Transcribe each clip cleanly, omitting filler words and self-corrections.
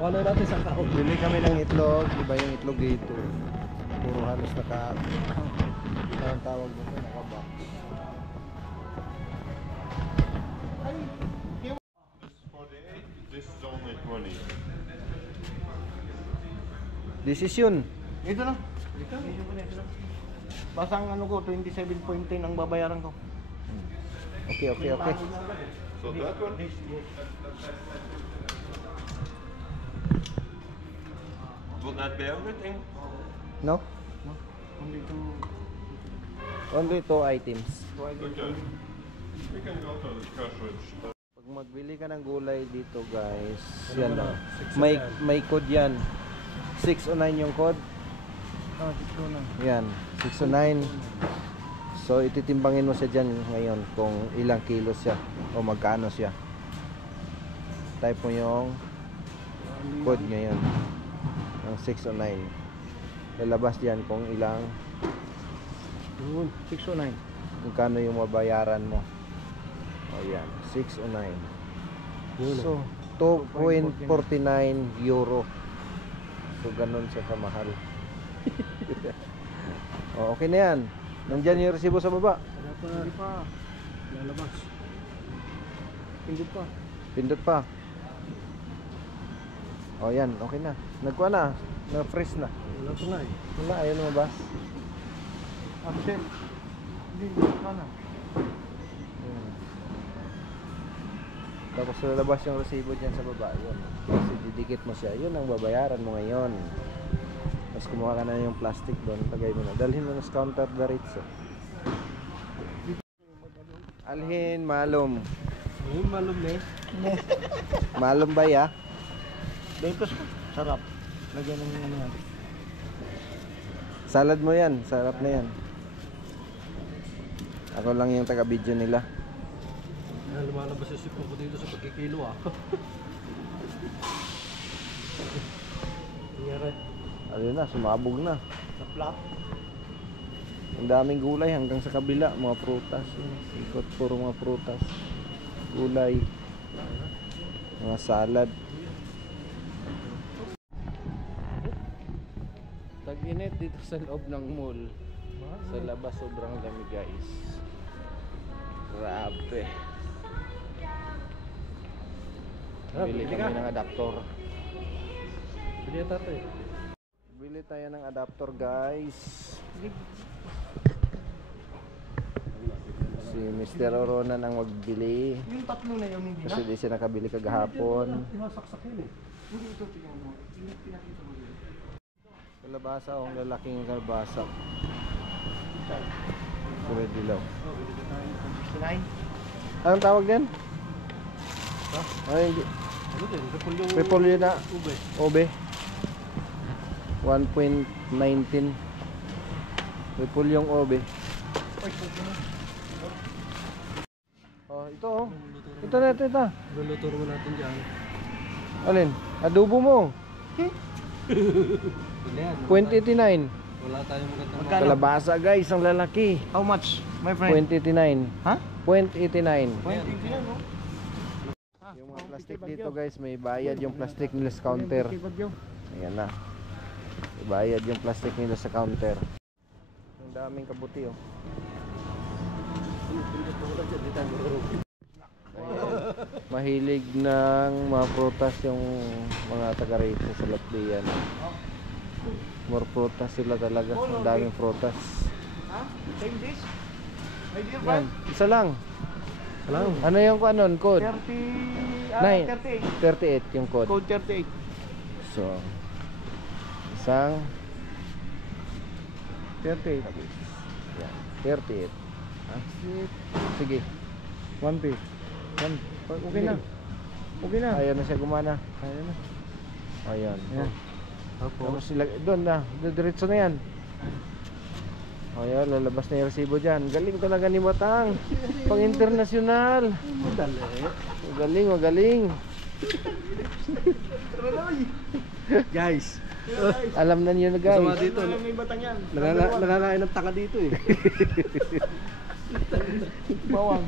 Ano natin sa kao? Bili kami ng itlog. Iba yung itlog dito. Puro halos anong tawag dito? Naka-box. This is only 20. Desisyon. Ito na. Basta ang ano ko, 27.10 ang babayaran ko. Okay. So that one? Will that be everything? No? No? Only to... Only 2 items. Okay. We can go to the cash register. Pag magbili ka ng gulay dito guys, yan Ano lang. na? May code yan. 609 yung code. Ah, dito na. Yan, 609. So ititimbangin mo siya dyan ngayon kung ilang kilo siya o magkano siya. Type mo yung code ngayon ng 609. Lalabas dyan kung ilang, Yun, 609. magkano yung mabayaran mo. O yan, 609. Yun. So 2.49 euro. So ganun siya kamahal. O, okay na yan. Nandyan yung resibo sa baba. Wala pa. Hindi pa. Lalabas. Pindot pa. Pindot pa. O yan, okay na. Nagkuha na. Na-freeze na. Wala pa nga eh. Wala, ayaw lumabas. Absent. Hindi, wala na. Tapos lalabas yung resibo dyan sa baba. Yun. Kasi didikit mo siya. Yun ang babayaran mo ngayon. Tapos kumuha ka na yung plastic doon. Lagay mo na. Dalhin mo na sa counter diretso. Alhin, malum. Ayun, malum na eh. Malum ba ya? Depos ko. Sarap. Lagyan ng ano yan. Salad mo yan. Sarap na yan. Ako lang yung taga-video nila. Lumalabas yung sipon ko dito sa pagkikilo ah. Nangyari. Ayun na, sumabog na. Sa flap. Ang daming gulay hanggang sa kabila. Mga prutas. Ikot, puro mga prutas. Gulay. Mga salad. Tag-init dito sa loob ng mall. Sa labas sobrang lamig guys. Grabe. Bili kami ng adaptor. Bili tayo eh. Bili tayo ng adaptor guys. Si Mr. Oronan ang magbili. Yung tatlo na yun hindi na. Kasi di siya nakabili kagahapon. Pinasaksak yun eh. Hindi ito tingnan mo. Pinakita mo yun. Kalabasa o lalaking kalabasa. Kulay dilaw. Oh, bili ka tayo ng 69. Anong tawag din? Ha? Ay, hindi. Ano din? Repolyo. Repolyo na. Ube. Obe. 1.19. Repolyong obe. Ay, ito na. Oh, ito oh. Ito. Luluto mo natin dyan. Alin? Adobo mo. Bili yan. 0.89. Wala tayong magandang Magkano? Kalabasa guys, ang lalaki. How much, my friend? 0.89. Ha? 0.89. 29, no? Yung mga plastic dito guys, may bayad yung plastic nila sa counter. Ayan na. May bayad yung plastic nila sa counter. Ang daming kabuti oh. Ayan. Mahilig ng mga prutas yung mga taga rito sa Latvian. More prutas sila talaga. Ang daming prutas. Ha? Same dish? My dear Yan, friend? isa lang. Lang. Ano yung anon? Code? 38. 38 yung code. Code 38. So, isang 38. yan, 38. Ha? Sige. 1 piece. Okay na. Okay na. Ayaw na siya gumana. Kaya na. Ayan. Yan. Tapos sila, doon na. Diretso na yan. Ayan, lalabas na yung resibo dyan. Galing talaga ni Matang. Pang internasyonal. Madali. Magaling. Guys. Alam na niyo na guys. Masama dito. May batang yan. Nakakain ng taka dito eh. Bawang.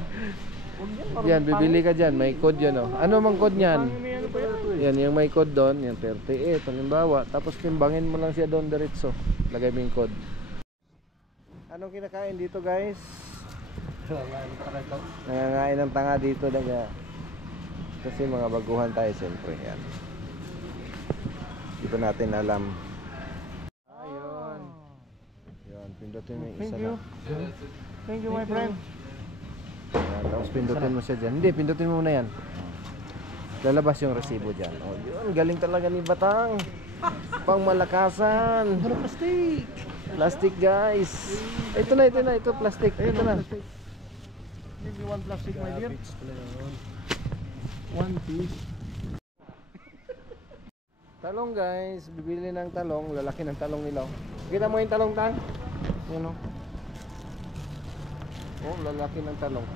Yan, bibili ka dyan. May code yan oh. Ano mang code niyan? pa yan. Yan, yung may code doon, yung 38, halimbawa. Tapos timbangin mo lang siya doon diretso. Lagay mo yung code. Anong kinakain dito, guys? Nangangain ng tanga dito, daga. Kasi mga baguhan tayo, siyempre. Yan. Dito natin alam. Ayun. Yun, pindutin mo yung isa na. Thank you, my friend. Yan, tapos pindutin mo siya dyan. Hindi, pindutin mo muna yan. Lalabas yung resibo dyan. Oh, yun, galing talaga ni Batang. Pang malakasan. Ano plastic? Plastic, guys. Ito na, ito plastic. Ito na. Maybe one plastic, my dear. One piece. Talong, guys. Bibili ng talong. Lalaki ng talong nila. Kita mo yung talong, Tang? Yun, oh. Oh, lalaki ng talong.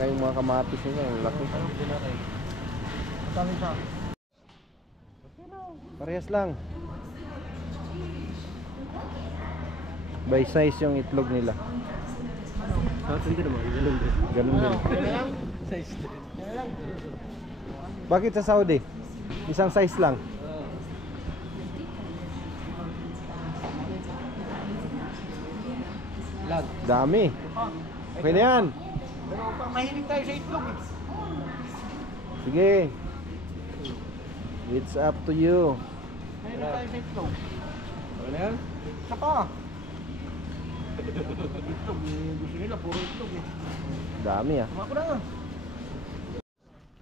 Kaya yung mga kamatis nila, yung laki. Tama siya. Parehas lang. By size yung itlog nila. Sa atin din naman, ganun din. Ganun din. Size din. Bakit sa Saudi? Isang size lang. Lag. Dami. Okay na yan. Pero mahilig tayo sa itlog eh. Sige. It's up to you. Mahilig tayo sa itlog. Okay na yan? Saka. Itlog eh. Gusto nila puro itlog eh. Dami ah. Tama ko na nga.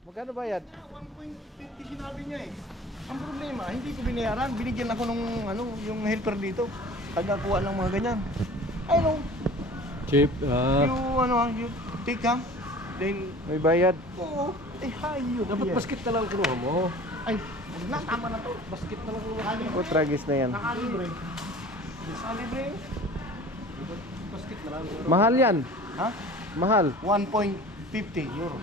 Magkano bayad? 1.50 sinabi niya eh. Ang problema, hindi ko binayaran. Binigyan ako nung yung helper dito. Tagakuha ng mga ganyan. Ay no. Cheap. You take ha. Then, May bayad? oo. Eh, hayo. Dapat basket na lang kinuha mo. Ay, wag na. Tama na to. Basket na lang kung makali. O, tragis na yan. Nakalibre. Nakalibre. Basket na lang. Mahal yan. Ha? Mahal. 1.50 euro.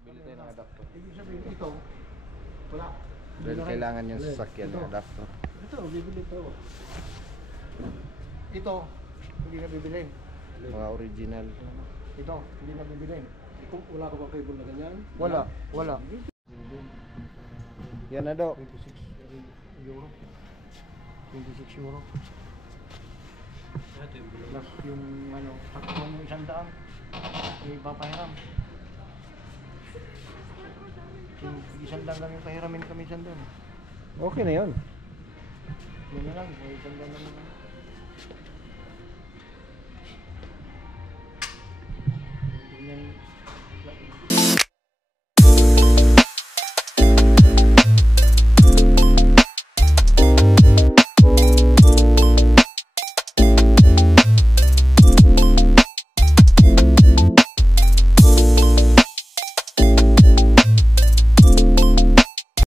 Bili tayo ng adapter. Ibig sabihin, ito. Wala. Dahil kailangan yung sasakyan ng adapter. Ito, bibili ito. Ito, hindi na bibilin. Mga original. Ito, hindi na bibilin. Kung wala ka bang cable na ganyan? Wala, wala. Yan na do. 26 euro. 26 euro. Plus yung tatlong 100, may papahiram. Yung 100 lang yung pahiramin kami 100. Okay na yun. Yun na lang, may 100 lang yung... Ganyan,